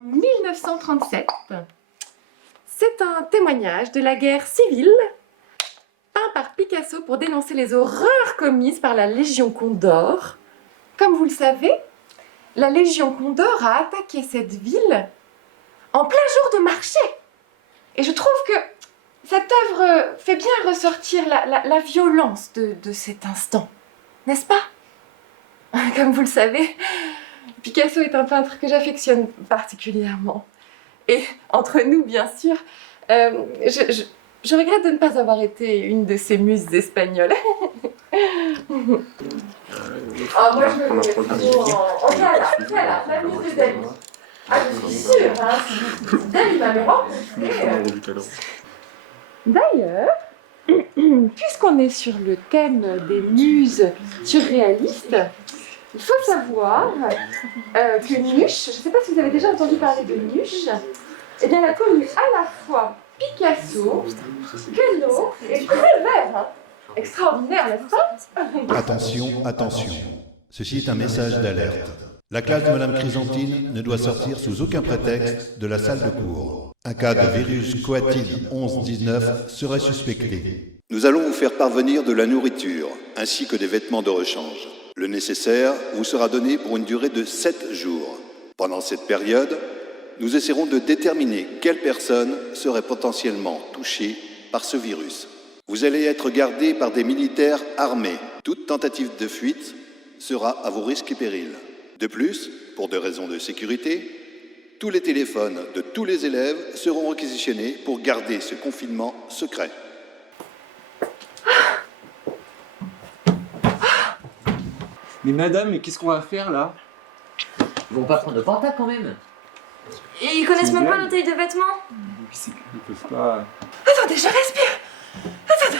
1937, c'est un témoignage de la guerre civile peint par Picasso pour dénoncer les horreurs commises par la Légion Condor. Comme vous le savez, la Légion Condor a attaqué cette ville en plein jour de marché. Et je trouve que cette œuvre fait bien ressortir la violence de cet instant, n'est-ce pas? Comme vous le savez, Picasso est un peintre que j'affectionne particulièrement. Et entre nous, bien sûr, je regrette de ne pas avoir été une de ses muses espagnoles. Ah, moi, je me mets en gala, la muse de Dali. Ah, je suis sûre, hein, si Dali m'avait rencontré. D'ailleurs, puisqu'on est sur le thème des muses surréalistes, il faut savoir que Nuche, je ne sais pas si vous avez déjà entendu parler de Nuche, eh bien, elle a connu à la fois Picasso, Queneau et Prévert. Hein. Extraordinaire, n'est-ce pas? Attention, attention. Ceci est un message d'alerte. La classe de Madame Chrysantine ne doit sortir sous aucun prétexte de la salle de cours. Un cas de virus coatide 11-19 serait suspecté. Nous allons vous faire parvenir de la nourriture, ainsi que des vêtements de rechange. Le nécessaire vous sera donné pour une durée de 7 jours. Pendant cette période, nous essaierons de déterminer quelle personne serait potentiellement touchée par ce virus. Vous allez être gardé par des militaires armés. Toute tentative de fuite sera à vos risques et périls. De plus, pour des raisons de sécurité, tous les téléphones de tous les élèves seront réquisitionnés pour garder ce confinement secret. Mais madame, mais qu'est-ce qu'on va faire là? Ils vont pas prendre de portable quand même. Et ils connaissent même pas nos tailles de vêtements. C'est qu'ils ne peuvent pas... Attendez, je respire. Attendez.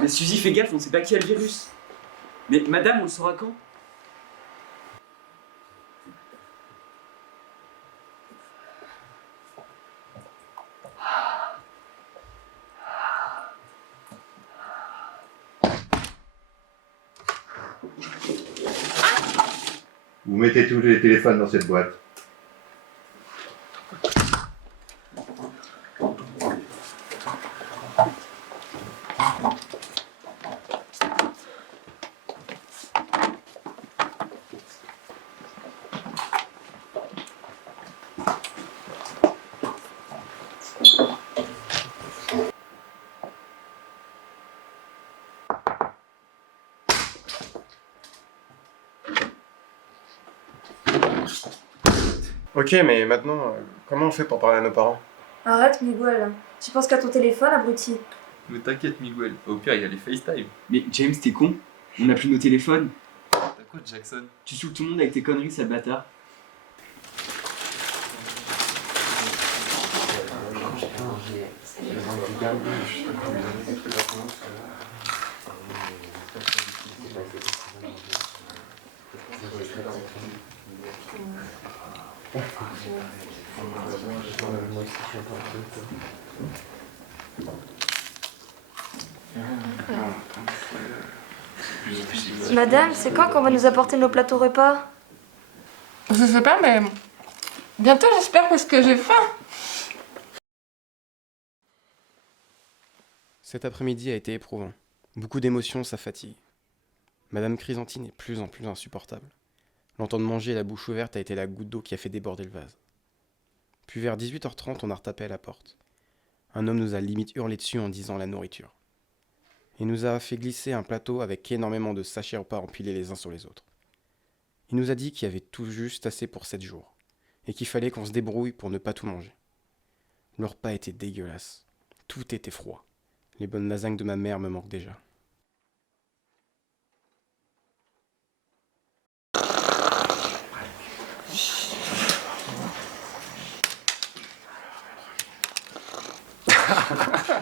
Mais Suzy, fais gaffe, on sait pas qui a le virus. Mais madame, on le saura quand? Vous mettez tous les téléphones dans cette boîte. Ok, mais maintenant, comment on fait pour parler à nos parents? Arrête, Miguel. Tu penses qu'à ton téléphone, abruti. Mais t'inquiète, Miguel. Au pire, il y a les FaceTime. Mais James, t'es con? On a plus nos téléphones. T'as quoi, Jackson? Tu saoules tout le monde avec tes conneries, sale bâtard. Madame, c'est quand qu'on va nous apporter nos plateaux repas? Je sais pas, mais bientôt, j'espère, parce que j'ai faim. Cet après-midi a été éprouvant. Beaucoup d'émotions, ça fatigue. Madame Chrysantine est de plus en plus insupportable. L'entendre manger la bouche ouverte a été la goutte d'eau qui a fait déborder le vase. Puis vers 18h30, on a retapé à la porte. Un homme nous a limite hurlé dessus en disant la nourriture. Il nous a fait glisser un plateau avec énormément de sachets repas empilés les uns sur les autres. Il nous a dit qu'il y avait tout juste assez pour 7 jours, et qu'il fallait qu'on se débrouille pour ne pas tout manger. Le repas était dégueulasse. Tout était froid. Les bonnes lasagnes de ma mère me manquent déjà.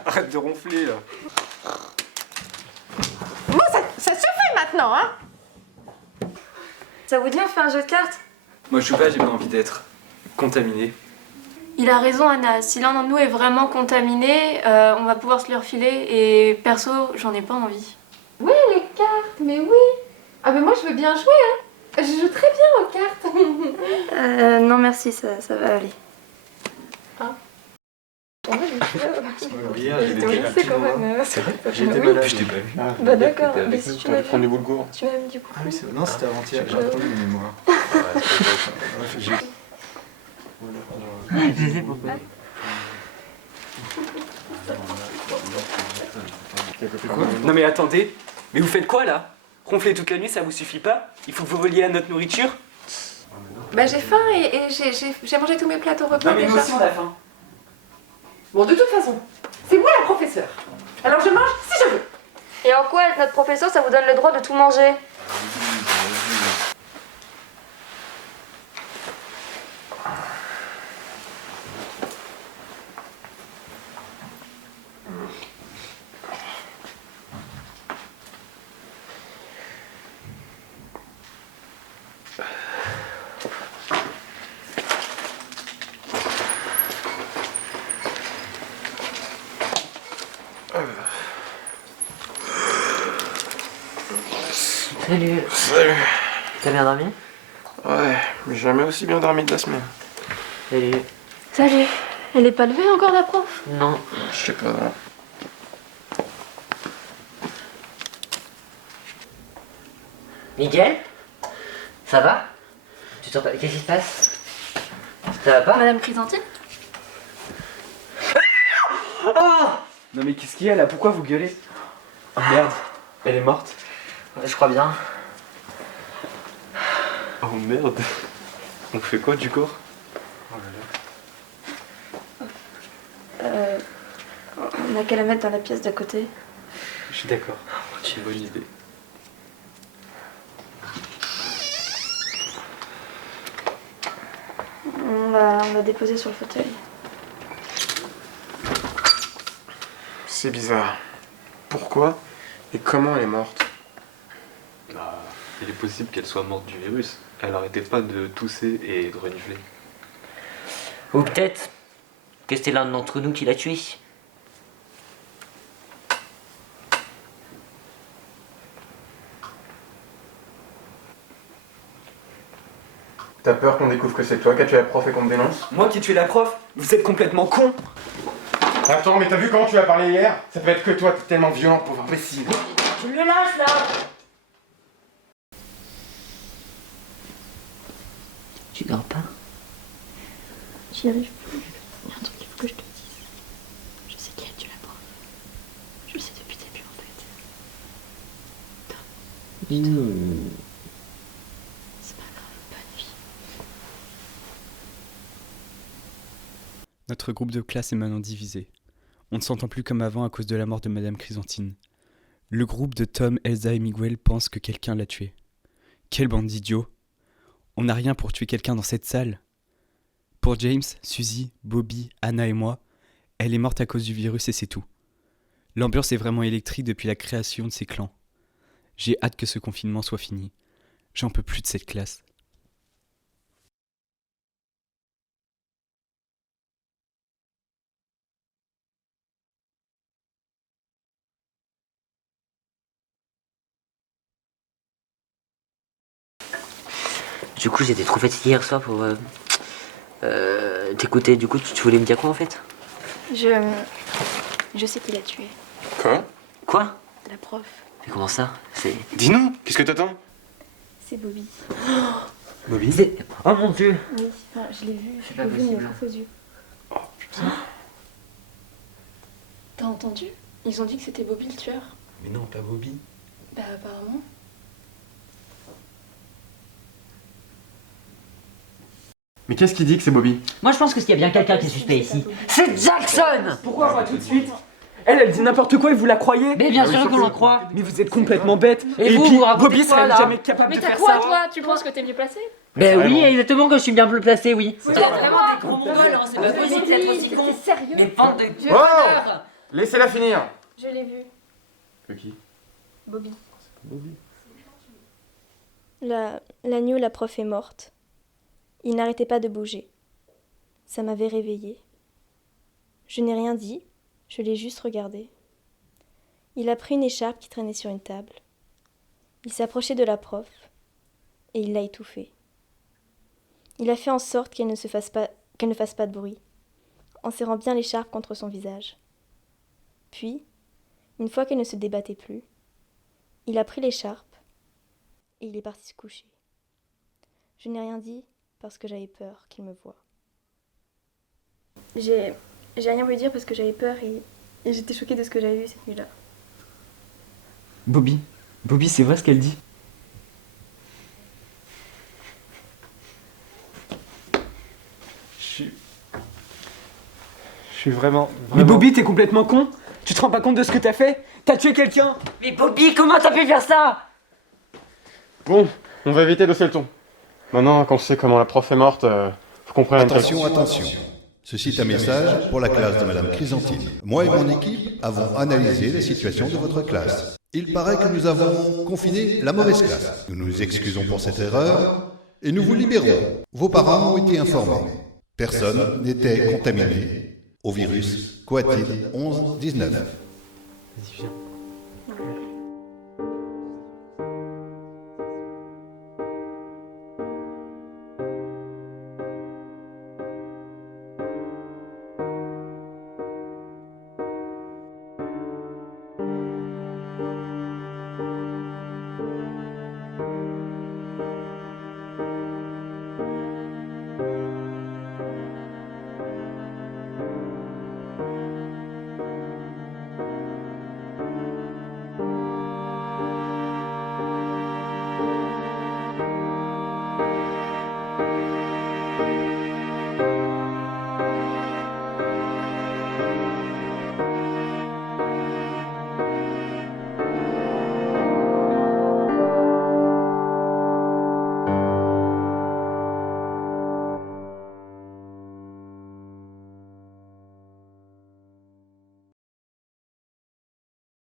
Arrête de ronfler, là. Bon, ça suffit maintenant, hein? Ça vous dit on fait un jeu de cartes? Moi je sais pas, j'ai pas envie d'être contaminé. Il a raison, Anna. Si l'un d'entre nous est vraiment contaminé, on va pouvoir se le refiler. Et perso, j'en ai pas envie. Ouais, les cartes, mais oui. Ah, mais moi, je veux bien jouer, hein. Je joue très bien aux cartes. Non, merci, ça va aller. C'est quand même. C'est vrai. J'ai été malade. Je t'ai pas vu. Bah d'accord, T'étais avec mais si nous, tu toi. m'as Prendre vu, du boulgour. tu m'as mis du coup. Ah oui, non, c'était avant-hier. J'ai un problème de mémoire. Je sais pourquoi. Non mais attendez, mais vous faites quoi là? Ronfler toute la nuit, ça vous suffit pas? Il faut que vous voliez à notre nourriture? Bah, j'ai faim et j'ai mangé tous mes plats au repas Non mais nous déjà. aussi on a faim. Bon, de toute façon, c'est moi la professeure. Alors je mange si je veux. Et en quoi être notre professeur, ça vous donne le droit de tout manger? Salut. Salut. T'as bien dormi? Ouais, mais j'ai jamais aussi bien dormi de la semaine. Salut. Salut. Elle est pas levée encore, la prof? Non. Je sais pas. Non. Miguel? Ça va? Tu sors pas... Qu'est-ce qui se passe? Ça va pas? Madame Chrysantine? Non mais qu'est-ce qu'il y a là? Pourquoi vous gueulez? Oh merde, elle est morte. Je crois bien. Oh merde. On fait quoi du corps? On a qu'à la mettre dans la pièce d'à côté. Je suis d'accord. C'est une bonne idée. On l'a déposée sur le fauteuil. C'est bizarre. Pourquoi et comment elle est morte? Bah, il est possible qu'elle soit morte du virus. Elle arrêtait pas de tousser et de renifler. Ou peut-être que c'était l'un d'entre nous qui l'a tué. T'as peur qu'on découvre que c'est toi qui as tué la prof et qu'on te dénonce? Moi qui tué la prof? Vous êtes complètement con! Attends, mais t'as vu comment tu as parlé hier? Ça peut être que toi, t'es tellement violent, pauvre imbécile. Tu me le lâches là! Tu dors pas? J'y arrive plus. Il y a un truc qu'il faut que je te dise. Je sais qui a tué la prof. Je le sais depuis le début en fait. C'est pas grave, bonne nuit. Notre groupe de classe est maintenant divisé. On ne s'entend plus comme avant à cause de la mort de Madame Chrysantine. Le groupe de Tom, Elsa et Miguel pense que quelqu'un l'a tué. Quelle bande d'idiots! On n'a rien pour tuer quelqu'un dans cette salle. Pour James, Suzy, Bobby, Anna et moi, elle est morte à cause du virus et c'est tout. L'ambiance est vraiment électrique depuis la création de ces clans. J'ai hâte que ce confinement soit fini. J'en peux plus de cette classe. Du coup, j'étais trop fatigué hier soir pour t'écouter. Du coup, tu voulais me dire quoi en fait? Je sais qui l'a tué. Quoi? Quoi? La prof. Mais comment ça? C'est... Dis-nous, qu'est-ce que t'attends? C'est Bobby. Bobby? Oh mon dieu! Oui, enfin, je l'ai vu. C'est Je pas l'ai vu de mes possible. propres yeux. T'as entendu? Ils ont dit que c'était Bobby le tueur. Mais non, pas Bobby. Bah apparemment. Mais qu'est-ce qu'il dit que c'est Bobby? Moi je pense qu'il y a bien quelqu'un qui est suspect ici. C'est Jackson! Pourquoi pas tout de suite? Elle dit n'importe quoi et vous la croyez? Mais bien sûr qu'on le croit! Mais vous êtes complètement bête. Et vous, puis, vous racontez Bobby quoi, serait là? jamais capable Mais de t'as faire quoi ça. toi? Tu penses que t'es mieux placé? Ben oui, Vraiment. exactement que je suis bien plus placé, oui. Vous êtes vraiment des gros mongols, hein, c'est pas possible d'être aussi con. T'es sérieux? Mais bande de Wow! Laissez-la finir. Je l'ai vu. Que qui? Bobby. Bobby. La nuit où la prof est morte, il n'arrêtait pas de bouger. Ça m'avait réveillée. Je n'ai rien dit, je l'ai juste regardé. Il a pris une écharpe qui traînait sur une table. Il s'est approché de la prof et il l'a étouffée. Il a fait en sorte qu'elle ne fasse pas de bruit, en serrant bien l'écharpe contre son visage. Puis, une fois qu'elle ne se débattait plus, il a pris l'écharpe et il est parti se coucher. Je n'ai rien dit parce que j'avais peur qu'il me voie. J'ai rien voulu dire parce que j'avais peur et j'étais choquée de ce que j'avais vu cette nuit-là. Bobby, c'est vrai ce qu'elle dit. Je suis vraiment... Mais Bobby, t'es complètement con? Tu te rends pas compte de ce que t'as fait? T'as tué quelqu'un! Mais Bobby, comment t'as pu faire ça? Bon, on va éviter de hausser le ton. Maintenant qu'on sait comment la prof est morte, faut qu'on prenne Attention, attention. Ceci est un message pour la classe de Madame Chrysantine. Moi et mon équipe avons analysé la situation de votre classe. Il paraît que nous avons confiné la mauvaise classe. Nous nous excusons pour cette erreur et nous vous libérons. Vos parents ont été informés. Personne n'était contaminé au virus Coatide 11-19. Vas-y, viens.